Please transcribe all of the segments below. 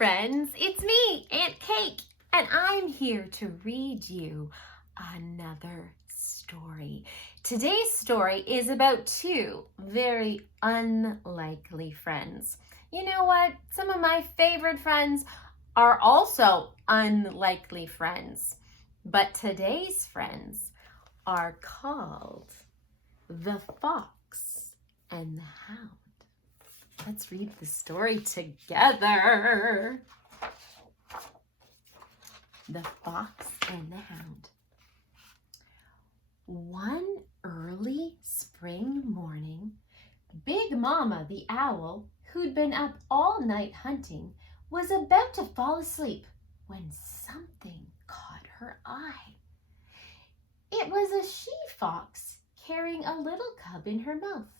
friends, it's me, Aunt Cake, and I'm here to read you another story. Today's story is about two very unlikely friends. You know what? Some of my favorite friends are also unlikely friends, but today's friends are called the Fox and the Hound. Let's read the story together. The Fox and the Hound. One early spring morning, Big Mama the Owl, who'd been up all night hunting, was about to fall asleep when something caught her eye. It was a she-fox carrying a little cub in her mouth.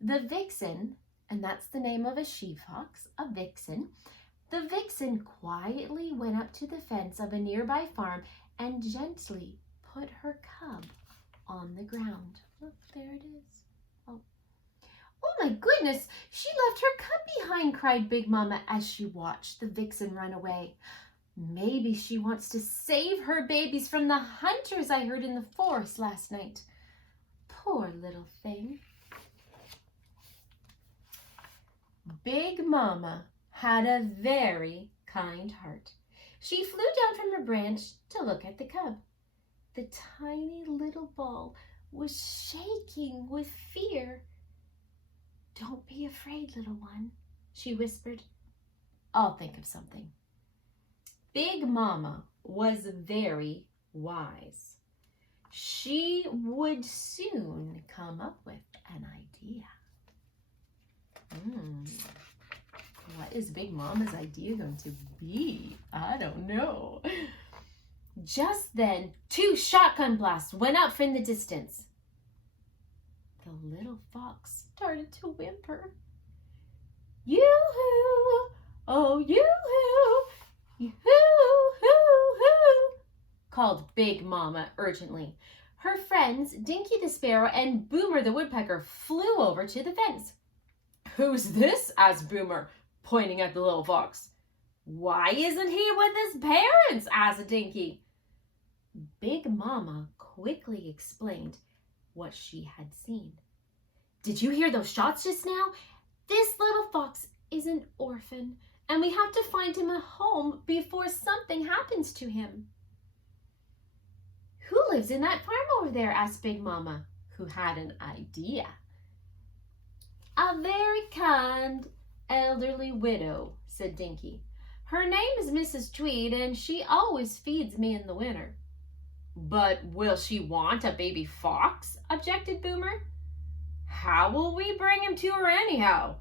The vixen, and that's the name of a she-fox, a vixen. The vixen quietly went up to the fence of a nearby farm and gently put her cub on the ground. Look, there it is. Oh my goodness, she left her cub behind, cried Big Mama as she watched the vixen run away. Maybe she wants to save her babies from the hunters I heard in the forest last night. Poor little thing. Big Mama had a very kind heart. She flew down from her branch to look at the cub. The tiny little ball was shaking with fear. "Don't be afraid, little one," she whispered. "I'll think of something." Big Mama was very wise. She would soon come up with an idea. What is Big Mama's idea going to be? I don't know. Just then, 2 shotgun blasts went up from the distance. The little fox started to whimper. "Yoo-hoo! Oh, yoo-hoo! Yoo-hoo-hoo-hoo!" called Big Mama urgently. Her friends, Dinky the Sparrow and Boomer the Woodpecker, flew over to the fence. "Who's this?" asked Boomer, pointing at the little fox. "Why isn't he with his parents?" asked Dinky. Big Mama quickly explained what she had seen. "Did you hear those shots just now? This little fox is an orphan, and we have to find him a home before something happens to him." "Who lives in that farm over there?" asked Big Mama, who had an idea. "A very kind elderly widow," said Dinky. "Her name is Mrs. Tweed, and she always feeds me in the winter." "But will she want a baby fox?" objected Boomer. "How will we bring him to her anyhow?"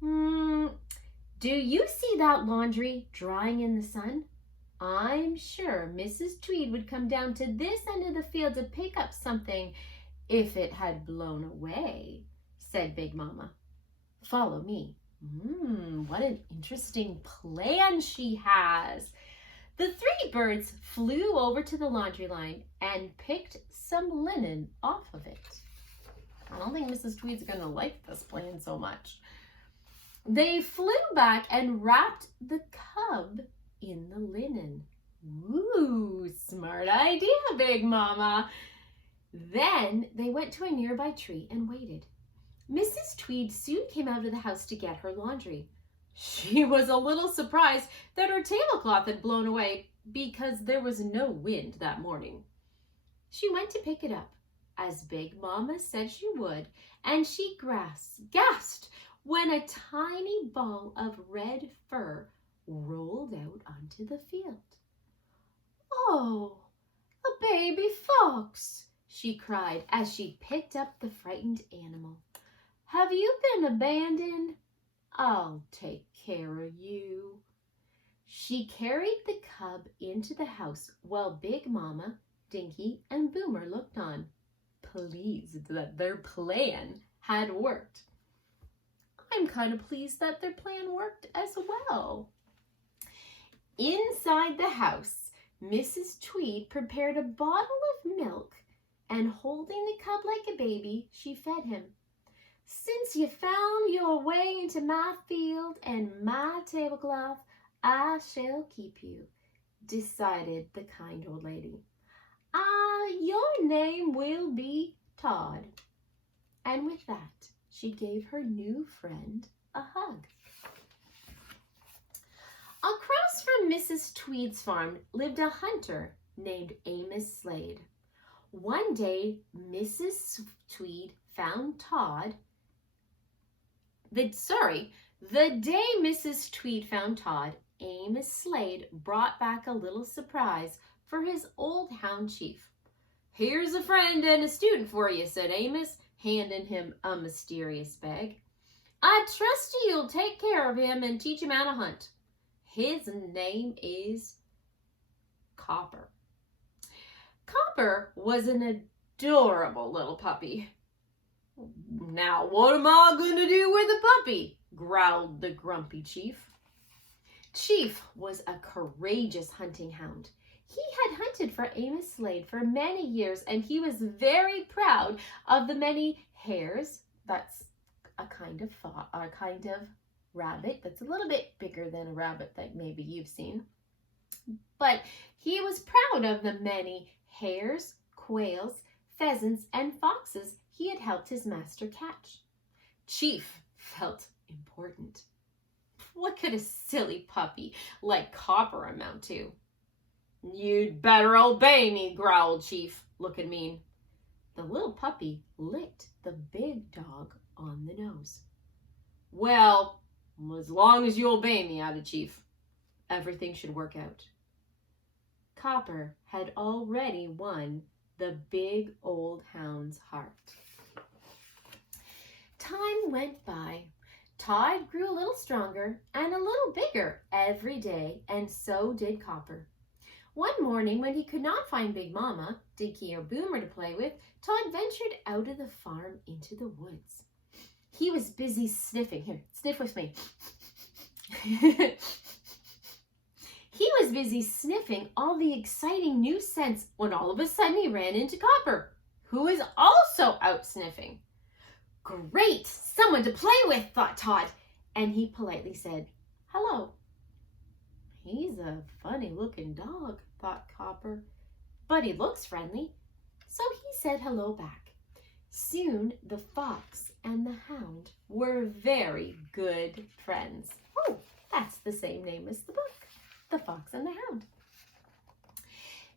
Do you see that laundry drying in the sun? I'm sure Mrs. Tweed would come down to this end of the field to pick up something if it had blown away," said Big Mama. "Follow me." What an interesting plan she has. The 3 birds flew over to the laundry line and picked some linen off of it. I don't think Mrs. Tweed's going to like this plan so much. They flew back and wrapped the cub in the linen. Ooh, smart idea, Big Mama. Then they went to a nearby tree and waited. Mrs. Tweed soon came out of the house to get her laundry. She was a little surprised that her tablecloth had blown away because there was no wind that morning. She went to pick it up, as Big Mama said she would, and she gasped when a tiny ball of red fur rolled out onto the field. "Oh, a baby fox!" she cried as she picked up the frightened animal. "Have you been abandoned? I'll take care of you." She carried the cub into the house while Big Mama, Dinky, and Boomer looked on, pleased that their plan had worked. I'm kind of pleased that their plan worked as well. Inside the house, Mrs. Tweed prepared a bottle of milk, and holding the cub like a baby, she fed him. Since you found your way into my field and my tablecloth, I shall keep you, decided the kind old lady. Your name will be Todd. And with that, she gave her new friend a hug. Across from Mrs. Tweed's farm lived a hunter named Amos Slade. One day, Mrs. Tweed found Todd. The day Mrs. Tweed found Todd, Amos Slade brought back a little surprise for his old hound chief. "Here's a friend and a student for you," said Amos, handing him a mysterious bag. "I trust you'll take care of him and teach him how to hunt. His name is Copper." Copper was an adorable little puppy. "Now what am I going to do with a puppy?" growled the grumpy chief. Chief was a courageous hunting hound. He had hunted for Amos Slade for many years, and he was very proud of the many hares. That's a kind of rabbit that's a little bit bigger than a rabbit that maybe you've seen. But he was proud of the many hares, quails, pheasants, and foxes he had helped his master catch. Chief felt important. What could a silly puppy like Copper amount to? "You'd better obey me," growled Chief, looking mean. The little puppy licked the big dog on the nose. "Well, as long as you obey me," added Chief, "everything should work out." Copper had already won the big old hound's heart. Time went by. Todd grew a little stronger and a little bigger every day, and so did Copper. One morning, when he could not find Big Mama, Dinky, or Boomer to play with, Todd ventured out of the farm into the woods. He was busy sniffing. Here, sniff with me. He was busy sniffing all the exciting new scents when all of a sudden he ran into Copper, who was also out sniffing. "Great, someone to play with," thought Todd, and he politely said, "Hello." "He's a funny-looking dog," thought Copper, "but he looks friendly." So he said hello back. Soon the fox and the hound were very good friends. Oh, that's the same name as the book, The Fox and the Hound.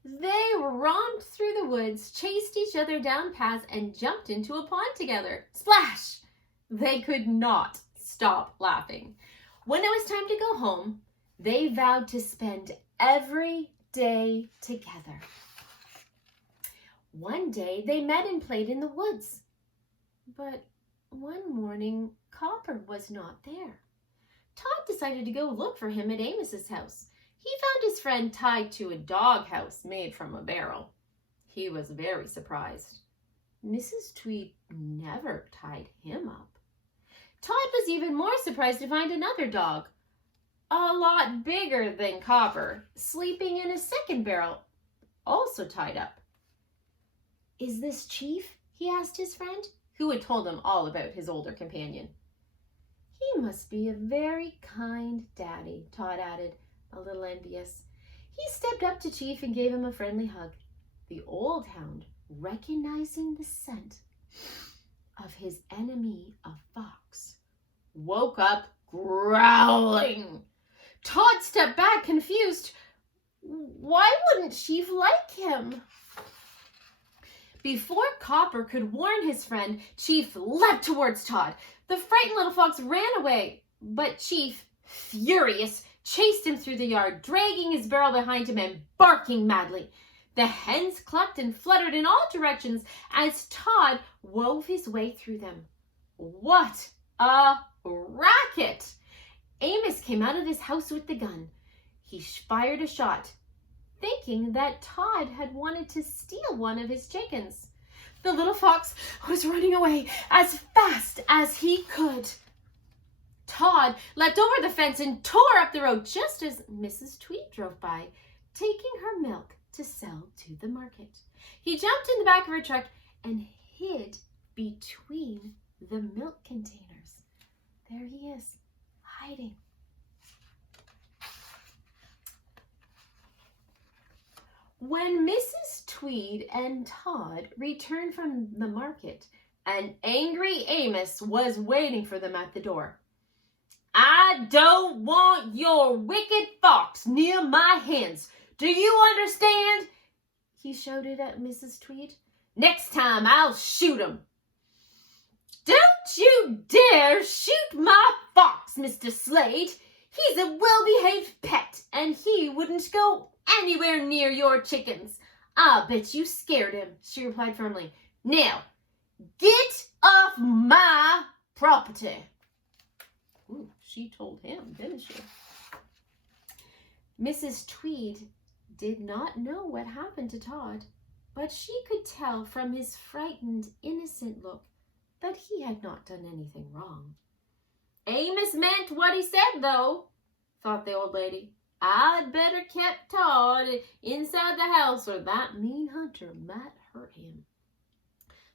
They romped through the woods, chased each other down paths, and jumped into a pond together. Splash! They could not stop laughing. When it was time to go home, they vowed to spend every day together. One day they met and played in the woods. But one morning, Copper was not there. Todd decided to go look for him at Amos's house. He found his friend tied to a doghouse made from a barrel. He was very surprised. Mrs. Tweed never tied him up. Todd was even more surprised to find another dog, a lot bigger than Copper, sleeping in a second barrel, also tied up. "Is this Chief?" he asked his friend, who had told him all about his older companion. "He must be a very kind daddy," Todd added, a little envious. He stepped up to Chief and gave him a friendly hug. The old hound, recognizing the scent of his enemy, a fox, woke up growling. Todd stepped back, confused. Why wouldn't Chief like him? Before Copper could warn his friend, Chief leapt towards Todd. The frightened little fox ran away, but Chief, furious, chased him through the yard, dragging his barrel behind him and barking madly. The hens clucked and fluttered in all directions as Todd wove his way through them. What a racket! Amos came out of his house with the gun. He fired a shot, thinking that Todd had wanted to steal one of his chickens. The little fox was running away as fast as he could. Todd leapt over the fence and tore up the road just as Mrs. Tweed drove by, taking her milk to sell to the market. He jumped in the back of her truck and hid between the milk containers. There he is, hiding. When Mrs. Tweed and Todd returned from the market, an angry Amos was waiting for them at the door. "I don't want your wicked fox near my hens. Do you understand?" he shouted at Mrs. Tweed. "Next time I'll shoot him." "Don't you dare shoot my fox, Mr. Slade. He's a well-behaved pet, and he wouldn't go anywhere near your chickens." "I'll bet you scared him," she replied firmly. "Now, get off my property." Ooh, she told him, didn't she? Mrs. Tweed did not know what happened to Todd, but she could tell from his frightened, innocent look that he had not done anything wrong. "Amos meant what he said, though," thought the old lady. "I'd better kept Todd inside the house, or that mean hunter might hurt him."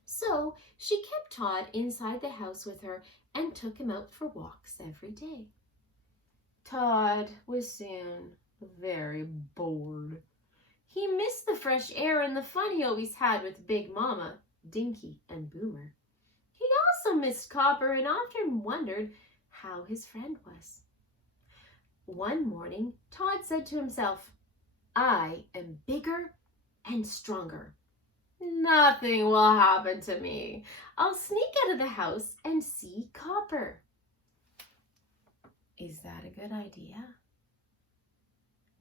So she kept Todd inside the house with her and took him out for walks every day. Todd was soon very bored. He missed the fresh air and the fun he always had with Big Mama, Dinky, and Boomer. He also missed Copper and often wondered how his friend was. One morning, Todd said to himself, "I am bigger and stronger. Nothing will happen to me. I'll sneak out of the house and see Copper." Is that a good idea?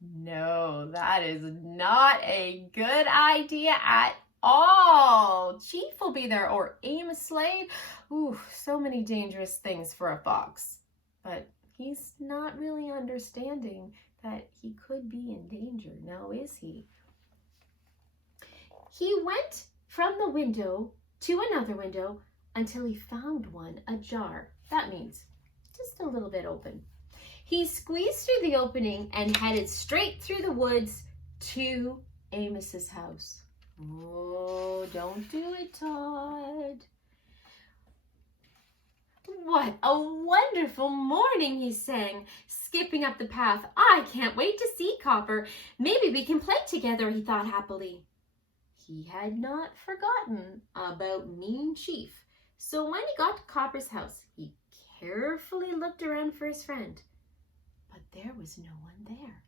No, that is not a good idea at all. Chief will be there, or Amos Slade. Ooh, so many dangerous things for a fox. But he's not really understanding that he could be in danger, now is he? He went from the window to another window until he found one ajar. That means just a little bit open. He squeezed through the opening and headed straight through the woods to Amos's house. Oh, don't do it, Todd. "What a wonderful morning," he sang, skipping up the path. "I can't wait to see Copper. Maybe we can play together," he thought happily. He had not forgotten about Mean Chief, so when he got to Copper's house, he carefully looked around for his friend, but there was no one there.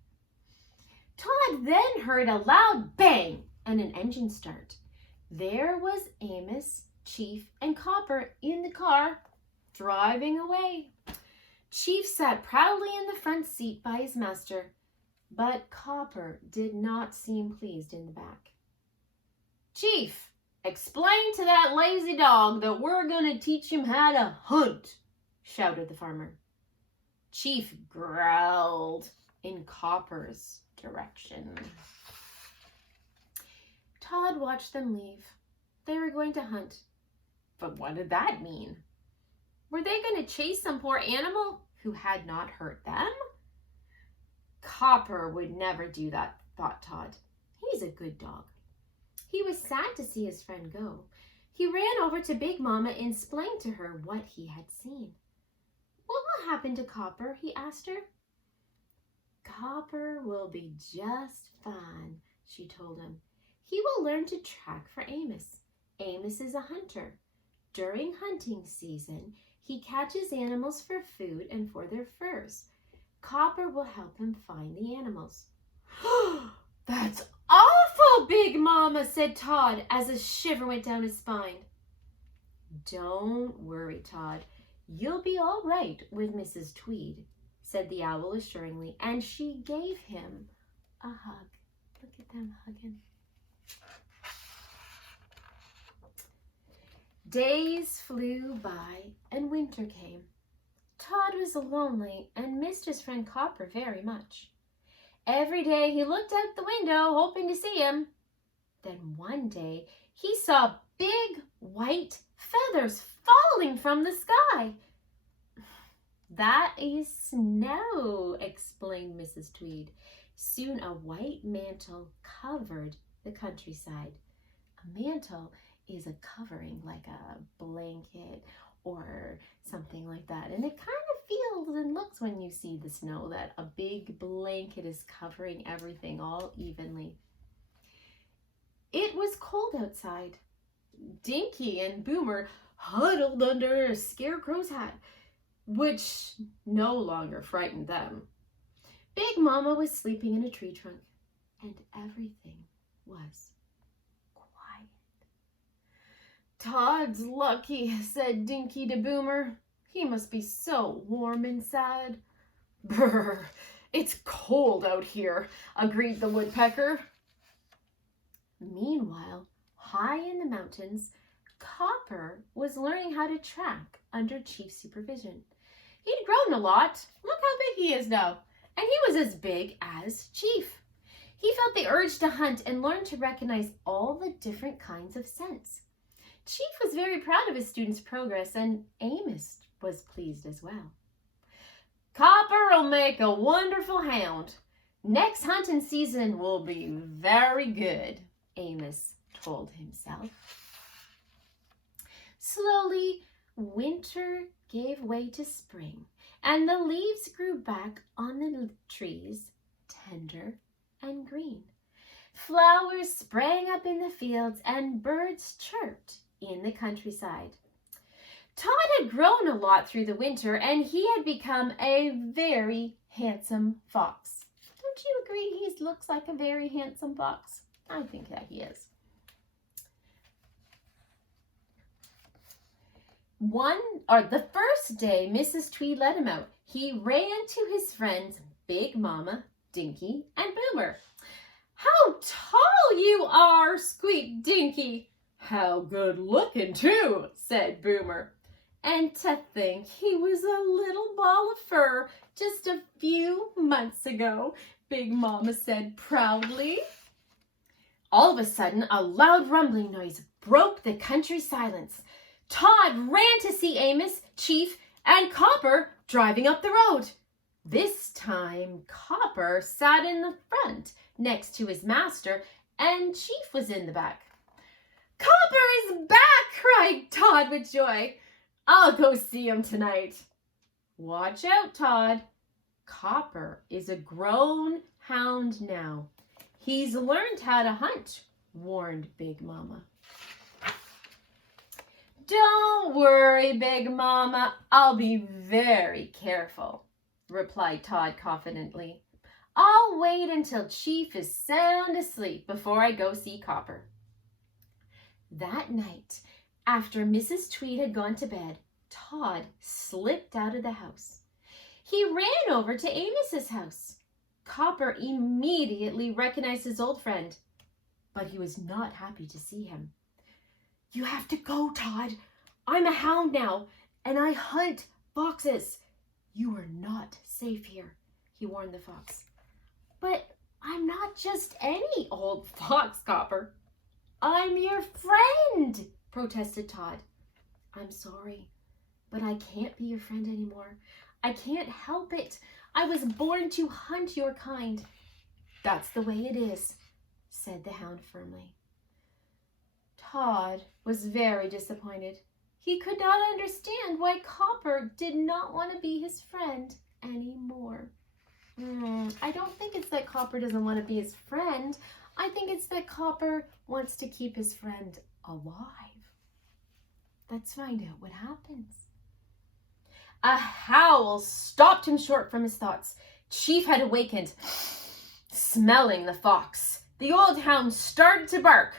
Todd then heard a loud bang and an engine start. There was Amos, Chief, and Copper in the car, driving away. Chief sat proudly in the front seat by his master, but Copper did not seem pleased in the back. "Chief, explain to that lazy dog that we're going to teach him how to hunt," shouted the farmer. Chief growled in Copper's direction. Todd watched them leave. They were going to hunt. But what did that mean? Were they going to chase some poor animal who had not hurt them? Copper would never do that, thought Todd. He's a good dog. He was sad to see his friend go. He ran over to Big Mama and explained to her what he had seen. "What will happen to Copper?" he asked her. "Copper will be just fine," she told him. "He will learn to track for Amos. Amos is a hunter. During hunting season, he catches animals for food and for their furs. Copper will help him find the animals." "That's awful, Big Mama," said Todd as a shiver went down his spine. "Don't worry, Todd. You'll be all right with Mrs. Tweed," said the owl assuringly, and she gave him a hug. Look at them hugging. Days flew by and winter came. Todd was lonely and missed his friend Copper very much. Every day he looked out the window hoping to see him. Then one day he saw big white feathers falling from the sky. "That is snow," explained Mrs. Tweed. Soon a white mantle covered the countryside. A mantle is a covering like a blanket or something like that. And it kind of feels and looks when you see the snow that a big blanket is covering everything all evenly. It was cold outside. Dinky and Boomer huddled under a scarecrow's hat, which no longer frightened them. Big Mama was sleeping in a tree trunk, and everything was quiet. "Todd's lucky," said Dinky to Boomer. "He must be so warm inside." "Brr, it's cold out here," agreed the woodpecker. Meanwhile, high in the mountains, Copper was learning how to track under Chief's supervision. He'd grown a lot. Look how big he is now. And he was as big as Chief. He felt the urge to hunt and learned to recognize all the different kinds of scents. Chief was very proud of his student's progress, and Amos was pleased as well. "Copper will make a wonderful hound. Next hunting season will be very good," Amos told himself. Slowly, winter gave way to spring, and the leaves grew back on the trees, tender and green. Flowers sprang up in the fields, and birds chirped in the countryside. Todd had grown a lot through the winter, and he had become a very handsome fox. Don't you agree he looks like a very handsome fox? I think that he is. The first day Mrs. Tweed let him out, he ran to his friends Big Mama, Dinky, and Boomer. "How tall you are!" squeaked Dinky. "How good looking too," said Boomer. "And to think he was a little ball of fur just a few months ago," Big Mama said proudly. All of a sudden, a loud rumbling noise broke the country silence. Todd ran to see Amos, Chief, and Copper driving up the road. This time, Copper sat in the front next to his master, and Chief was in the back. "Copper is back!" cried Todd with joy. "I'll go see him tonight." "Watch out, Todd. Copper is a grown hound now. He's learned how to hunt," warned Big Mama. "Don't worry, Big Mama. I'll be very careful," replied Todd confidently. "I'll wait until Chief is sound asleep before I go see Copper." That night, after Mrs. Tweed had gone to bed, Todd slipped out of the house. He ran over to Amos's house. Copper immediately recognized his old friend, but he was not happy to see him. "You have to go, Todd. I'm a hound now, and I hunt foxes. You are not safe here," he warned the fox. "But I'm not just any old fox, Copper. I'm your friend," protested Todd. "I'm sorry, but I can't be your friend anymore. I can't help it. I was born to hunt your kind." "That's the way it is," said the hound firmly. Todd was very disappointed. He could not understand why Copper did not want to be his friend anymore. I don't think it's that Copper doesn't want to be his friend. I think it's that Copper wants to keep his friend alive. Let's find out what happens. A howl stopped him short from his thoughts. Chief had awakened, smelling the fox. The old hound started to bark,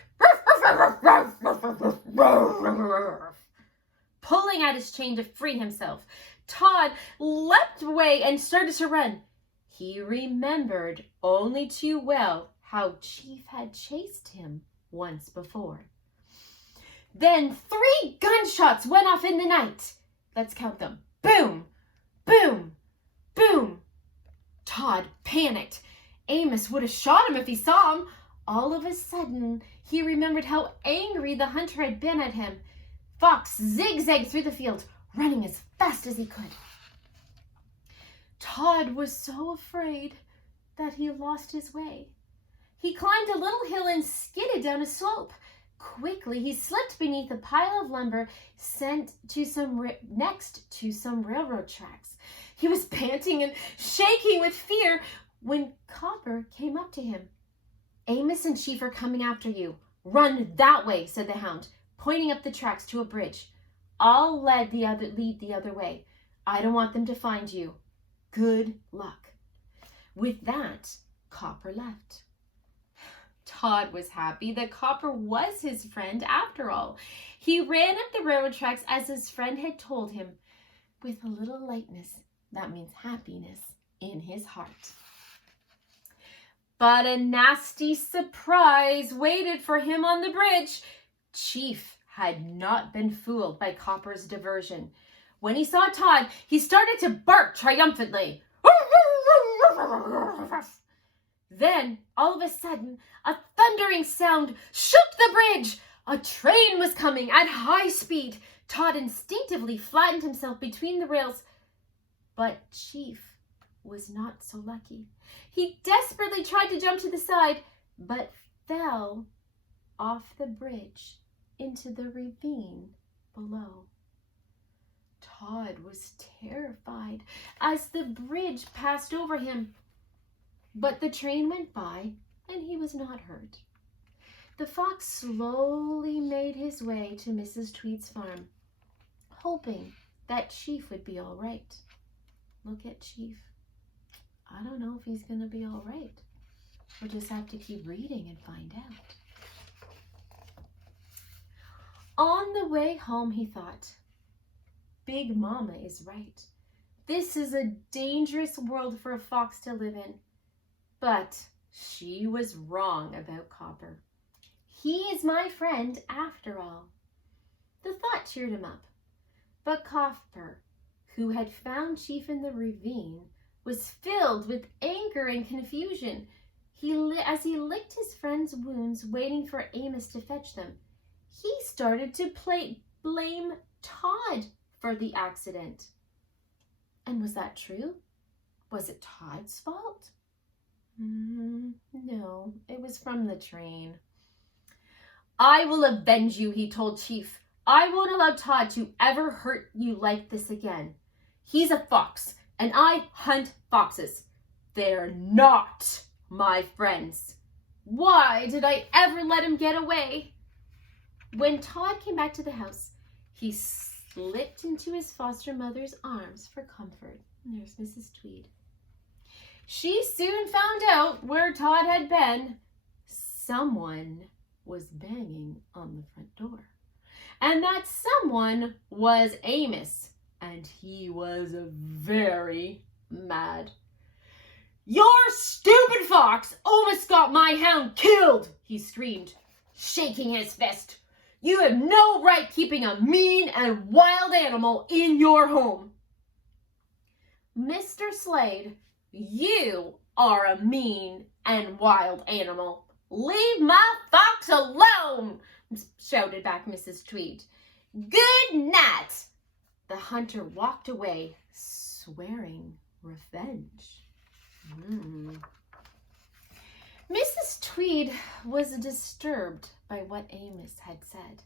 pulling at his chain to free himself. Todd leapt away and started to run. He remembered only too well how Chief had chased him once before. Then 3 gunshots went off in the night. Let's count them. Boom, boom, boom. Todd panicked. Amos would have shot him if he saw him. All of a sudden, he remembered how angry the hunter had been at him. Fox zigzagged through the field, running as fast as he could. Todd was so afraid that he lost his way. He climbed a little hill and skidded down a slope. Quickly, he slipped beneath a pile of lumber sent to next to some railroad tracks. He was panting and shaking with fear when Copper came up to him. "Amos and Chief are coming after you. Run that way," said the Hound, pointing up the tracks to a bridge. "I'll lead the other way. I don't want them to find you. Good luck." With that, Copper left. Todd was happy that Copper was his friend after all. He ran up the railroad tracks as his friend had told him, with a little lightness, that means happiness, in his heart. But a nasty surprise waited for him on the bridge. Chief had not been fooled by Copper's diversion. When he saw Todd, he started to bark triumphantly. Then, all of a sudden, a thundering sound shook the bridge. A train was coming at high speed. Todd instinctively flattened himself between the rails. But Chief was not so lucky. He desperately tried to jump to the side, but fell off the bridge into the ravine below. Todd was terrified as the bridge passed over him. But the train went by, and he was not hurt. The fox slowly made his way to Mrs. Tweed's farm, hoping that Chief would be all right. Look at Chief. I don't know if he's going to be all right. We'll just have to keep reading and find out. On the way home, he thought, Big Mama is right. This is a dangerous world for a fox to live in. But she was wrong about Copper. He is my friend after all. The thought cheered him up. But Copper, who had found Chief in the ravine, was filled with anger and confusion. As he licked his friend's wounds, waiting for Amos to fetch them, he started to blame Todd for the accident. And was that true? Was it Todd's fault? No, it was from the train. "I will avenge you," he told Chief. "I won't allow Todd to ever hurt you like this again. He's a fox, and I hunt foxes. They're not my friends. Why did I ever let him get away?" When Todd came back to the house, he slipped into his foster mother's arms for comfort. And there's Mrs. Tweed. She soon found out where Todd had been. Someone was banging on the front door. And that someone was Amos. And he was very mad. "Your stupid fox almost got my hound killed," he screamed, shaking his fist. "You have no right keeping a mean and wild animal in your home." "Mr. Slade, you are a mean and wild animal. Leave my fox alone," shouted back Mrs. Tweed. "Good night." The hunter walked away, swearing revenge. Mrs. Tweed was disturbed by what Amos had said.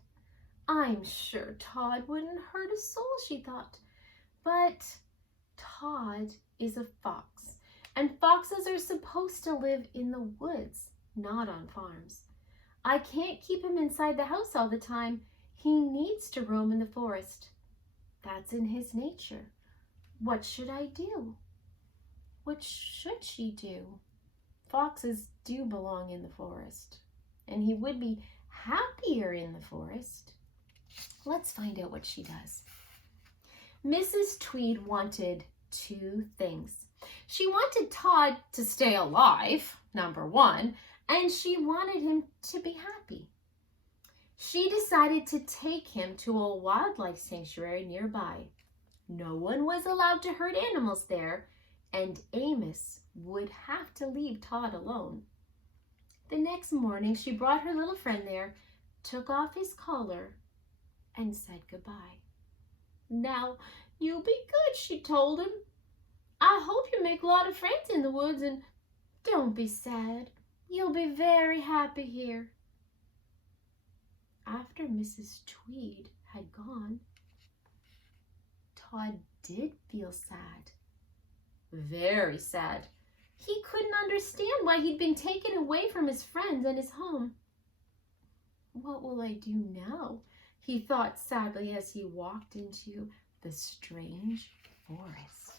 "I'm sure Todd wouldn't hurt a soul," she thought. But Todd is a fox, and foxes are supposed to live in the woods, not on farms. I can't keep him inside the house all the time. He needs to roam in the forest. That's in his nature. What should I do? What should she do? Foxes do belong in the forest, and he would be happier in the forest. Let's find out what she does. Mrs. Tweed wanted two things. She wanted Todd to stay alive, number one, and she wanted him to be happy. She decided to take him to a wildlife sanctuary nearby. No one was allowed to hurt animals there, and Amos would have to leave Todd alone. The next morning, she brought her little friend there, took off his collar, and said goodbye. "Now, you be good," she told him. "I hope you make a lot of friends in the woods, and don't be sad. You'll be very happy here." after Mrs. Tweed had gone, Todd did feel sad. Very sad. He couldn't understand why he'd been taken away from his friends and his home. What will I do now? He thought sadly as he walked into the strange forest.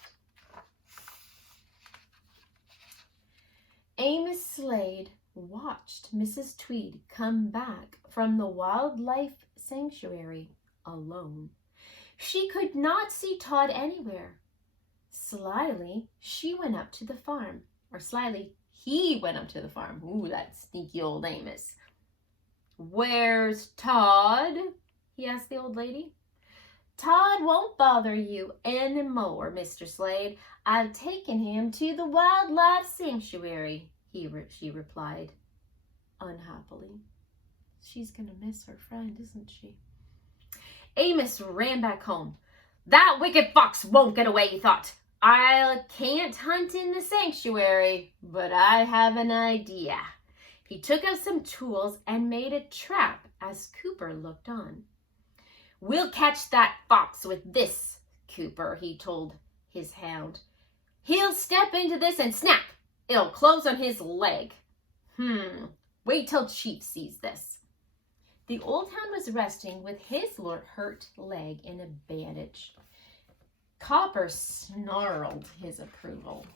Amos Slade watched Mrs. Tweed come back from the wildlife sanctuary alone. She could not see Todd anywhere. Slyly, she went up to the farm. Or slyly, he went up to the farm. Ooh, that sneaky old Amos. "Where's Todd?" he asked the old lady. "Todd won't bother you anymore, Mr. Slade. I've taken him to the wildlife sanctuary," she replied unhappily. She's gonna miss her friend, isn't she? Amos ran back home. "That wicked fox won't get away," he thought. "I can't hunt in the sanctuary, but I have an idea." He took out some tools and made a trap as Cooper looked on. "We'll catch that fox with this, Cooper," he told his hound. "He'll step into this and snap! It'll close on his leg. Wait till Chief sees this." The old hound was resting with his hurt leg in a bandage. Copper snarled his approval.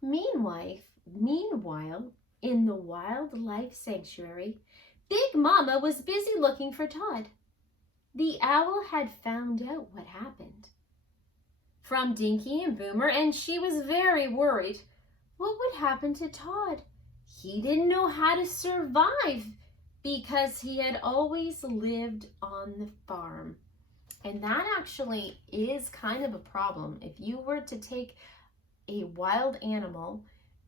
Meanwhile, in the wildlife sanctuary, Big Mama was busy looking for Todd. The owl had found out what happened from Dinky and Boomer, and she was very worried. What would happen to Todd? He didn't know how to survive because he had always lived on the farm. And that actually is kind of a problem. If you were to take a wild animal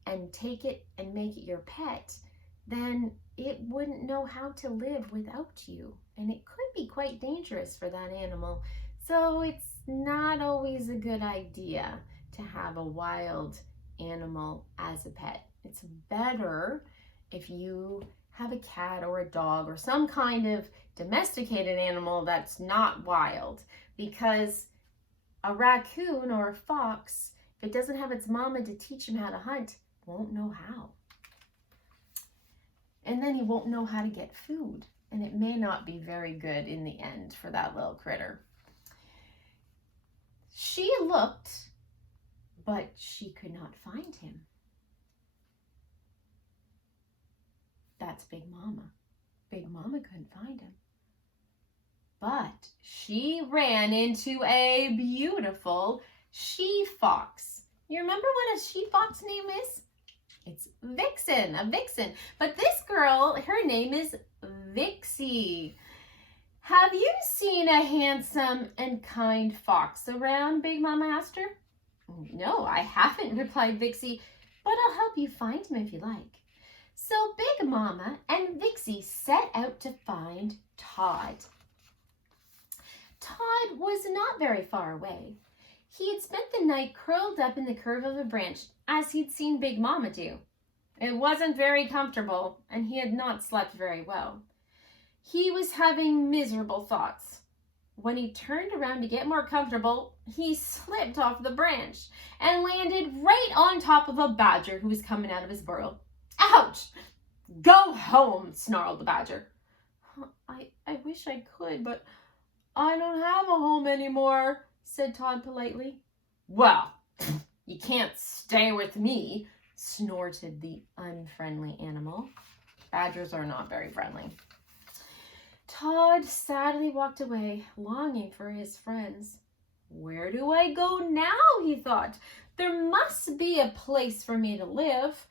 and take it and make it your pet, then it wouldn't know how to live without you. And it could be quite dangerous for that animal. So it's not always a good idea to have a wild animal as a pet. It's better if you have a cat or a dog or some kind of domesticated animal that's not wild, because a raccoon or a fox, if it doesn't have its mama to teach him how to hunt, won't know how. And then he won't know how to get food, and it may not be very good in the end for that little critter. She looked, but she could not find him. That's Big Mama. Big Mama couldn't find him. But she ran into a beautiful she-fox. You remember what a she-fox name is? It's Vixen, a vixen. But this girl, her name is Vixie. "Have you seen a handsome and kind fox around?" Big Mama asked her. "No, I haven't," replied Vixie, "but I'll help you find him if you like." So Big Mama and Vixie set out to find Todd. Todd was not very far away. He had spent the night curled up in the curve of a branch, as he'd seen Big Mama do. It wasn't very comfortable, and he had not slept very well. He was having miserable thoughts. When he turned around to get more comfortable, he slipped off the branch and landed right on top of a badger who was coming out of his burrow. "Ouch! Go home," snarled the badger. I wish I could, but I don't have a home anymore," said Todd politely. "Well, you can't stay with me," snorted the unfriendly animal. Badgers are not very friendly. Todd sadly walked away, longing for his friends. "Where do I go now?" he thought. "There must be a place for me to live.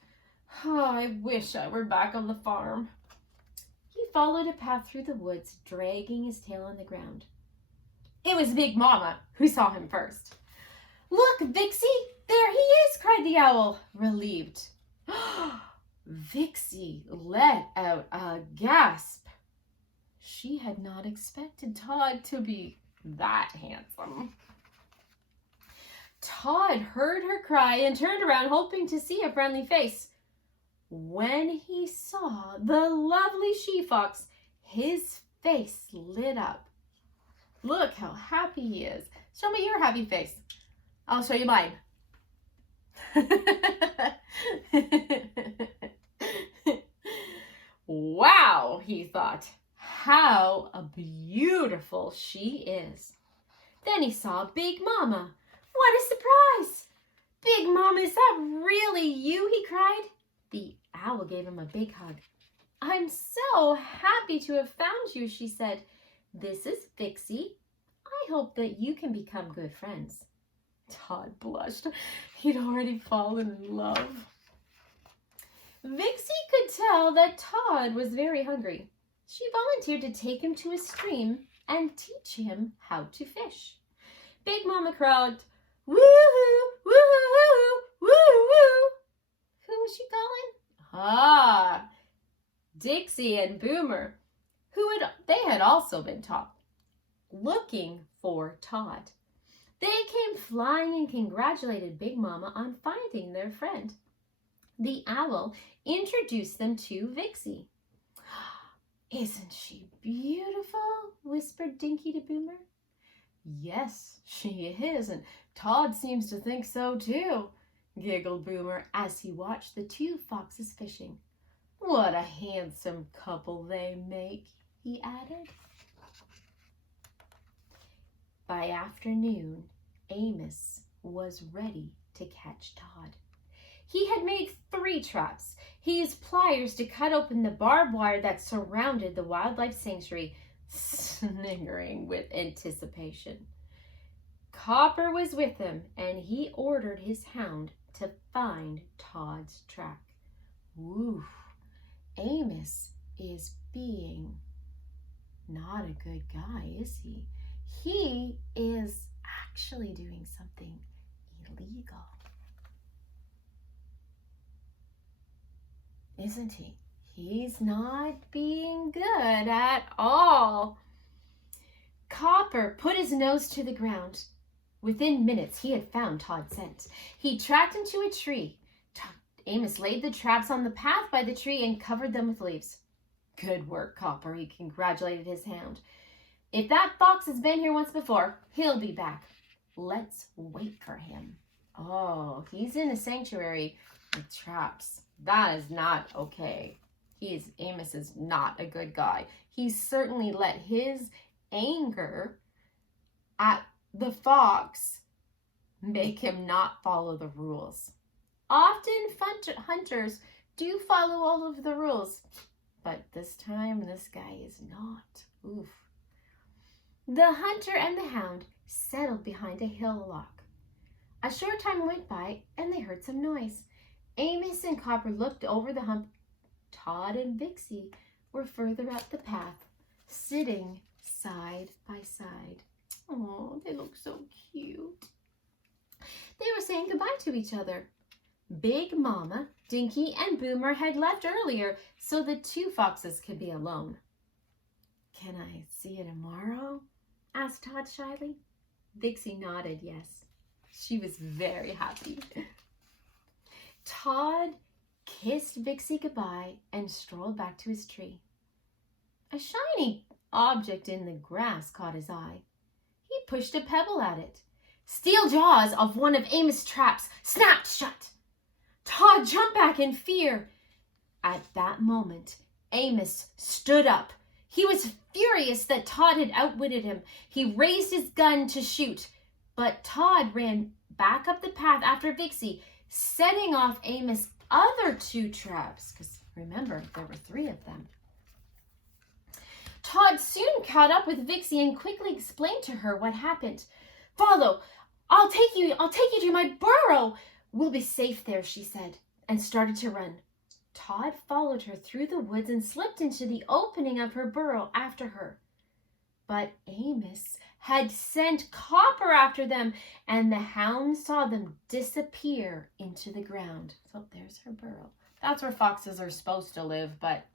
I wish I were back on the farm." He followed a path through the woods, dragging his tail on the ground. It was Big Mama who saw him first. "Look, Vixie, there he is," cried the owl, relieved. Vixie let out a gasp. She had not expected Todd to be that handsome. Todd heard her cry and turned around, hoping to see a friendly face. When he saw the lovely she-fox, his face lit up. Look how happy he is. Show me your happy face. I'll show you mine. Wow, he thought. How beautiful she is. Then he saw Big Mama. What a surprise! Big Mama, is that really you? He cried. The owl gave him a big hug. I'm so happy to have found you, she said. This is Vixie. I hope that you can become good friends. Todd blushed. He'd already fallen in love. Vixie could tell that Todd was very hungry. She volunteered to take him to a stream and teach him how to fish. Big Mama cried, woo-hoo, woo-hoo, woo-hoo. Who was she calling? Dixie and Boomer, they had also been taught, looking for Todd. They came flying and congratulated Big Mama on finding their friend. The owl introduced them to Vixie. Isn't she beautiful? Whispered Dinky to Boomer. Yes, she is, and Todd seems to think so too, giggled Boomer as he watched the two foxes fishing. What a handsome couple they make, he added. By afternoon, Amos was ready to catch Todd. He had made 3 traps. He used pliers to cut open the barbed wire that surrounded the wildlife sanctuary, sniggering with anticipation. Copper was with him, and he ordered his hound to find Todd's track. Woof! Amos is being not a good guy, is he? He is actually doing something illegal. Isn't he? He's not being good at all. Copper put his nose to the ground. Within minutes, he had found Todd's scent. He tracked him to a tree. Amos laid the traps on the path by the tree and covered them with leaves. Good work, Copper, he congratulated his hound. If that fox has been here once before, he'll be back. Let's wait for him. Oh, he's in a sanctuary with traps. That is not okay. Amos is not a good guy. He certainly let his anger at the fox make him not follow the rules. Often hunters do follow all of the rules, but this time this guy is not. Oof. The hunter and the hound settled behind a hillock. A short time went by and they heard some noise. Amos and Copper looked over the hump. Todd and Vixie were further up the path, sitting side by side. Oh, they look so cute. They were saying goodbye to each other. Big Mama, Dinky, and Boomer had left earlier so the two foxes could be alone. Can I see you tomorrow? Asked Todd shyly. Vixie nodded yes. She was very happy. Todd kissed Vixie goodbye and strolled back to his tree. A shiny object in the grass caught his eye. He pushed a pebble at it. Steel jaws of one of Amos' traps snapped shut. Todd jumped back in fear. At that moment, Amos stood up. He was furious that Todd had outwitted him. He raised his gun to shoot, but Todd ran back up the path after Vixie, setting off Amos' other 2 traps, because remember, there were 3 of them. Todd soon caught up with Vixie and quickly explained to her what happened. Follow, I'll take you to my burrow. We'll be safe there, she said, and started to run. Todd followed her through the woods and slipped into the opening of her burrow after her. But Amos had sent Copper after them, and the hound saw them disappear into the ground. So there's her burrow. That's where foxes are supposed to live, but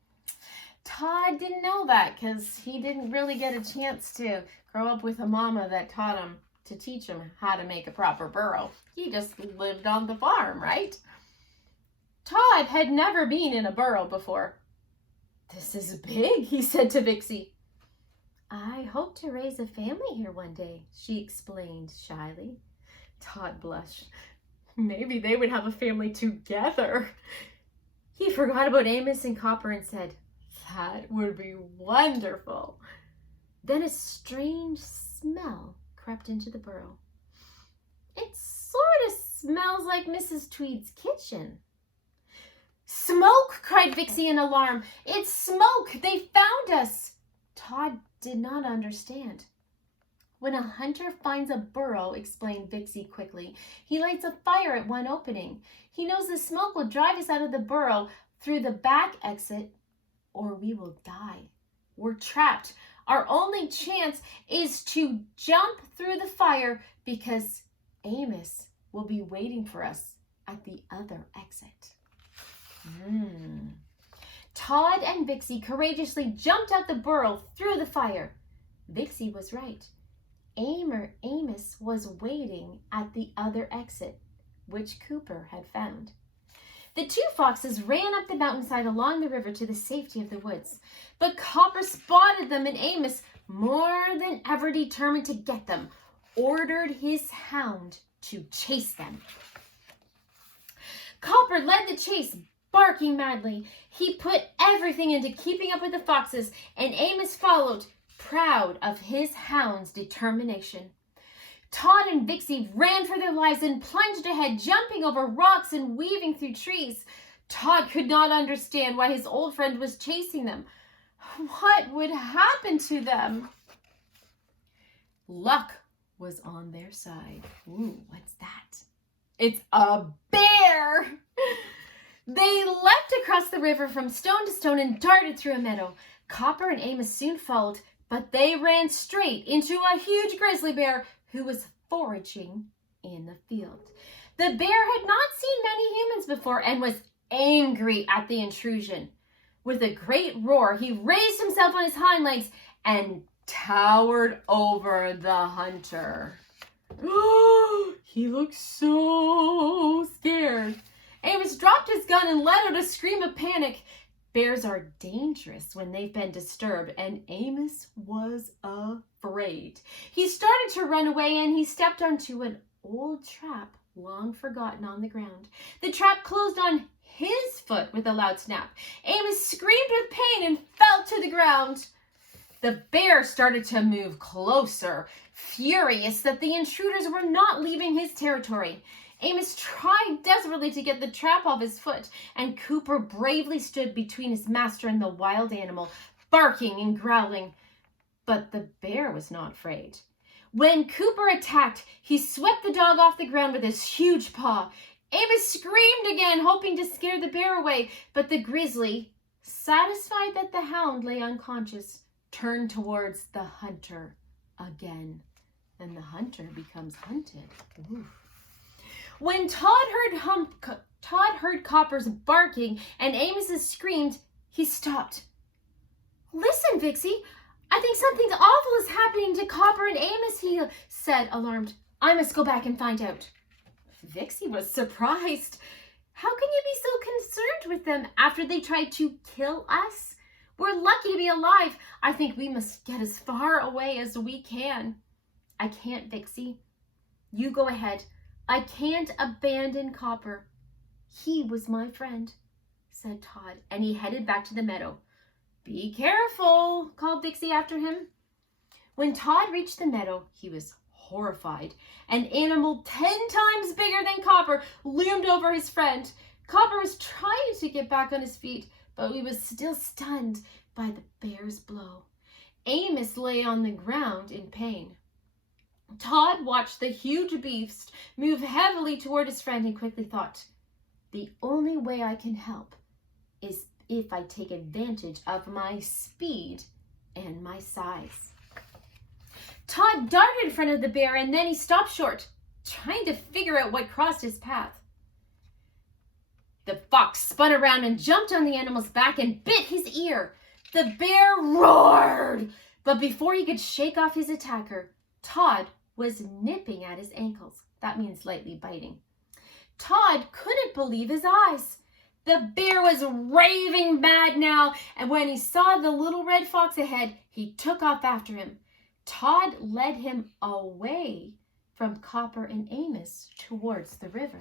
Todd didn't know that because he didn't really get a chance to grow up with a mama that taught him to teach him how to make a proper burrow. He just lived on the farm, right? Todd had never been in a burrow before. "This is big," he said to Vixie. "I hope to raise a family here one day," she explained shyly. Todd blushed. Maybe they would have a family together. He forgot about Amos and Copper and said, "That would be wonderful." Then a strange smell crept into the burrow. "It sort of smells like Mrs. Tweed's kitchen." "Smoke!" cried Vixie in alarm. "It's smoke! They found us!" Todd did not understand. "When a hunter finds a burrow," explained Vixie quickly, "he lights a fire at one opening. He knows the smoke will drive us out of the burrow through the back exit, or we will die. We're trapped. Our only chance is to jump through the fire because Amos will be waiting for us at the other exit." Todd and Vixie courageously jumped out the burrow through the fire. Vixie was right. Amos was waiting at the other exit, which Cooper had found. The two foxes ran up the mountainside along the river to the safety of the woods. But Copper spotted them, and Amos, more than ever determined to get them, ordered his hound to chase them. Copper led the chase, barking madly. He put everything into keeping up with the foxes, and Amos followed, proud of his hound's determination. Todd and Vixie ran for their lives and plunged ahead, jumping over rocks and weaving through trees. Todd could not understand why his old friend was chasing them. What would happen to them? Luck was on their side. Ooh, what's that? It's a bear! They leapt across the river from stone to stone and darted through a meadow. Copper and Amos soon followed, but they ran straight into a huge grizzly bear who was foraging in the field. The bear had not seen many humans before and was angry at the intrusion. With a great roar, he raised himself on his hind legs and towered over the hunter. He looked so scared. Amos dropped his gun and let out a scream of panic. Bears are dangerous when they've been disturbed, and Amos was afraid. He started to run away, and he stepped onto an old trap long forgotten on the ground. The trap closed on his foot with a loud snap. Amos screamed with pain and fell to the ground. The bear started to move closer, furious that the intruders were not leaving his territory. Amos tried desperately to get the trap off his foot, and Cooper bravely stood between his master and the wild animal, barking and growling. But the bear was not afraid. When Cooper attacked, he swept the dog off the ground with his huge paw. Amos screamed again, hoping to scare the bear away, but the grizzly, satisfied that the hound lay unconscious, turned towards the hunter again. And the hunter becomes hunted. Ooh. When Todd heard Copper's barking and Amos's screams, he stopped. "Listen, Vixie, I think something awful is happening to Copper and Amos," he said, alarmed. "I must go back and find out." Vixie was surprised. "How can you be so concerned with them after they tried to kill us? We're lucky to be alive. I think we must get as far away as we can." "I can't, Vixie. You go ahead. I can't abandon Copper. He was my friend," said Todd, and he headed back to the meadow. "Be careful," called Vixie after him. When Todd reached the meadow, he was horrified. An animal 10 times bigger than Copper loomed over his friend. Copper was trying to get back on his feet, but he was still stunned by the bear's blow. Amos lay on the ground in pain. Todd watched the huge beast move heavily toward his friend and quickly thought, "The only way I can help is if I take advantage of my speed and my size." Todd darted in front of the bear, and then he stopped short, trying to figure out what crossed his path. The fox spun around and jumped on the animal's back and bit his ear. The bear roared, but before he could shake off his attacker, Todd was nipping at his ankles. That means lightly biting. Todd couldn't believe his eyes. The bear was raving mad now, and when he saw the little red fox ahead, he took off after him. Todd led him away from Copper and Amos towards the river.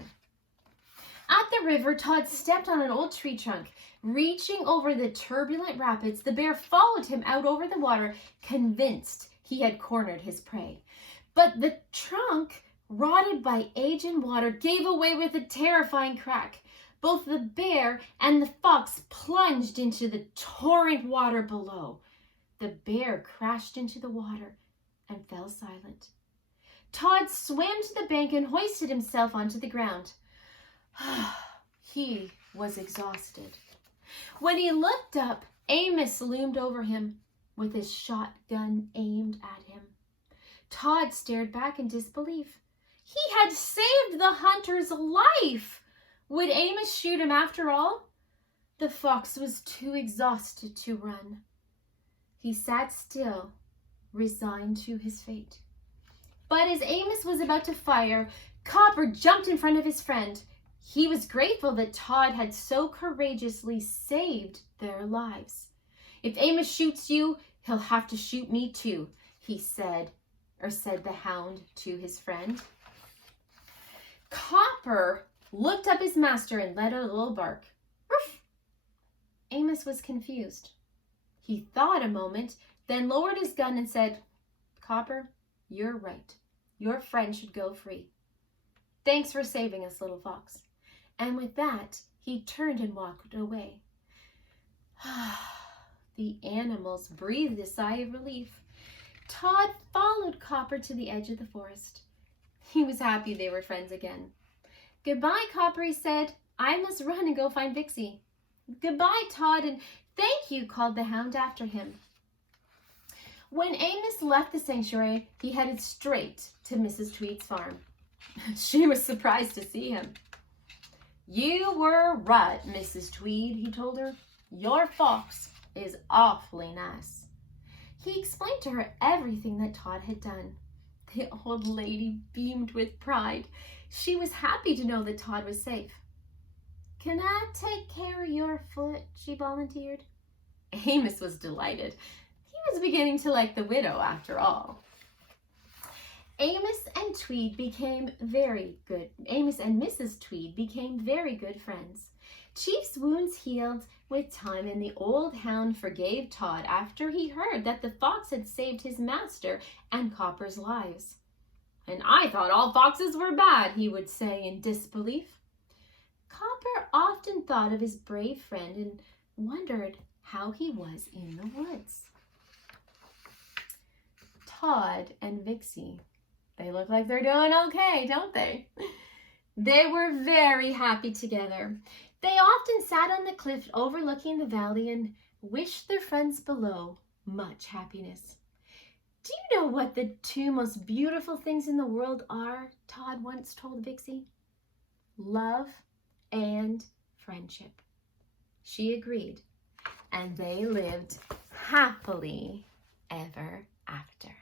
At the river, Todd stepped on an old tree trunk. Reaching over the turbulent rapids, the bear followed him out over the water, convinced he had cornered his prey. But the trunk, rotted by age and water, gave away with a terrifying crack. Both the bear and the fox plunged into the torrent water below. The bear crashed into the water and fell silent. Todd swam to the bank and hoisted himself onto the ground. He was exhausted. When he looked up, Amos loomed over him with his shotgun aimed at him. Todd stared back in disbelief. He had saved the hunter's life. Would Amos shoot him after all? The fox was too exhausted to run. He sat still, resigned to his fate. But as Amos was about to fire, Copper jumped in front of his friend. He was grateful that Todd had so courageously saved their lives. If Amos shoots you, he'll have to shoot me too, said the Hound to his friend. Copper looked up his master and let out a little bark. Ruff! Amos was confused. He thought a moment, then lowered his gun and said, "Copper, you're right. Your friend should go free. Thanks for saving us, little fox." And with that, he turned and walked away. The animals breathed a sigh of relief. Todd followed Copper to the edge of the forest. He was happy they were friends again. "Goodbye, Copper," he said. "I must run and go find Vixie." "Goodbye, Todd, and thank you," called the Hound after him. When Amos left the sanctuary, he headed straight to Mrs. Tweed's farm. She was surprised to see him. "You were right, Mrs. Tweed," he told her. "Your fox is awfully nice." He explained to her everything that Todd had done. The old lady beamed with pride. She was happy to know that Todd was safe. "Can I take care of your foot?" she volunteered. Amos was delighted. He was beginning to like the widow after all. Amos and Mrs. Tweed became very good friends. Chief's wounds healed with time, and the old Hound forgave Todd after he heard that the fox had saved his master and Copper's lives. "And I thought all foxes were bad," he would say in disbelief. Copper often thought of his brave friend and wondered how he was in the woods. Todd and Vixie. They look like they're doing okay, don't they? They were very happy together. They often sat on the cliff overlooking the valley and wished their friends below much happiness. "Do you know what the two most beautiful things in the world are?" Todd once told Vixie. "Love and friendship." She agreed, and they lived happily ever after.